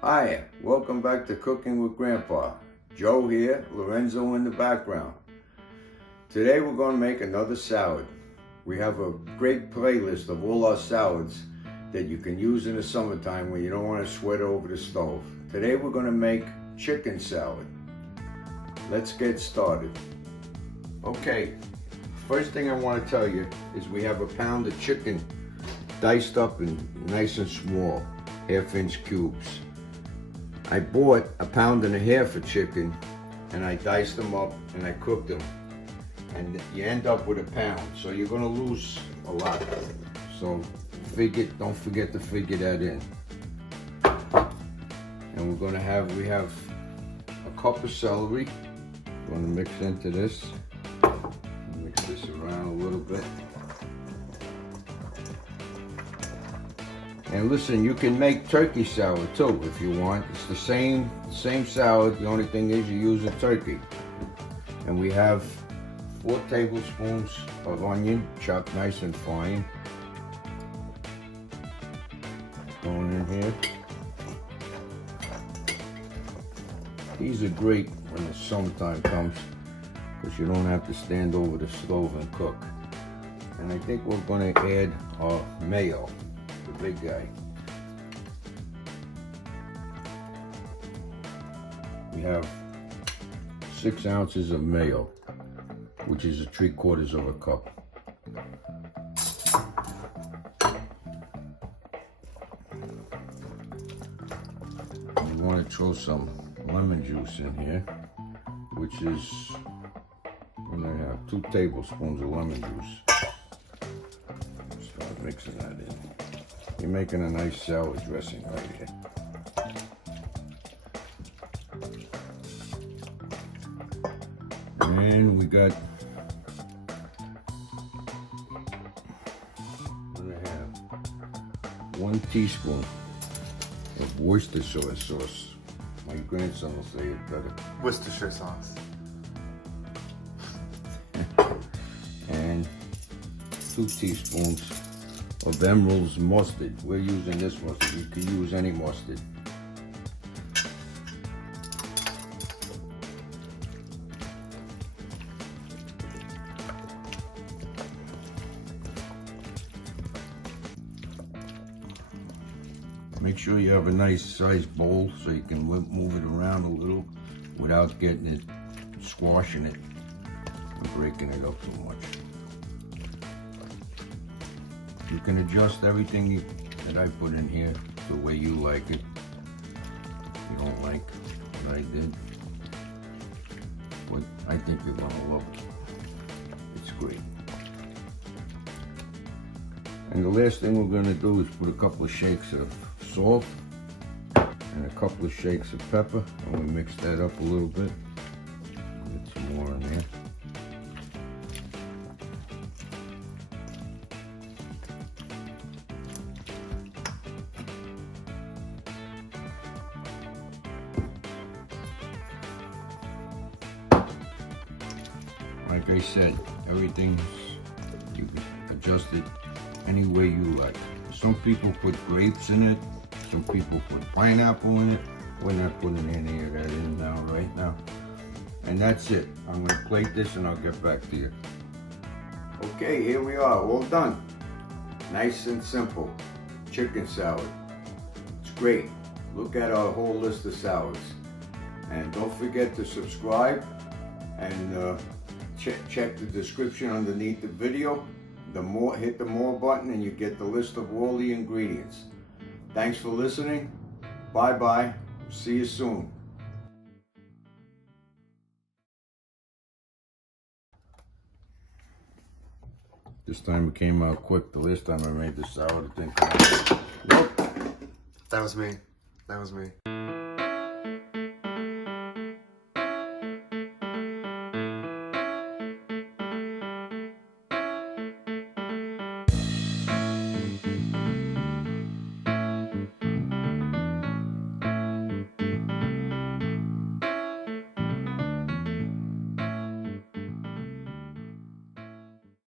Hi, welcome back to Cooking with Grandpa. Joe here, Lorenzo in the background. Today we're going to make another salad. We have a great playlist of all our salads that you can use in the summertime when you don't want to sweat over the stove. Today we're going to make chicken salad. Let's get started. Okay, first thing I want to tell you is we have a pound of chicken diced up and nice and small, 1/2 inch cubes. I bought 1.5 pounds of chicken and I diced them up and I cooked them. And you end up with 1 pound, so you're gonna lose a lot. So don't forget to figure that in. And we have a cup of celery. We're gonna mix into this. Mix this around a little bit. And listen, you can make turkey salad too if you want. It's the same salad. The only thing is you use a turkey. And we have 4 tablespoons of onion chopped nice and fine. Going in here. These are great when the summertime comes because you don't have to stand over the stove and cook. And I think we're going to add our mayo. Big guy. We have 6 ounces of mayo, which is 3/4 cup. We want to throw some lemon juice in here, which is, we're going to have 2 tablespoons of lemon juice. Start mixing that in. You're making a nice salad dressing right here. And we got, we're gonna have 1 teaspoon of Worcestershire sauce. My grandson will say it better. Worcestershire sauce. And 2 teaspoons of Emerald's mustard. We're using this mustard. You can use any mustard. Make sure you have a nice sized bowl so you can move it around a little without getting it, squashing it and breaking it up too much. You can adjust everything that I put in here the way you like it. If you don't like what I did, but I think you're gonna love it. It's great. And the last thing we're gonna do is put a couple of shakes of salt and a couple of shakes of pepper, and we mix that up a little bit. Get some more in there. Like I said, everything's, you can adjust it any way you like. Some people put grapes in it, some people put pineapple in it. We're not putting any of that in now, right now. And that's it. I'm gonna plate this and I'll get back to you. Okay, here we are, all done. Nice and simple, chicken salad. It's great. Look at our whole list of salads. And don't forget to subscribe and check the description underneath the video. Hit the more button and you get the list of all the ingredients. Thanks for listening. Bye-bye. See you soon. This time it came out quick. The last time I made the salad, I think. Nope. That was me. That was me.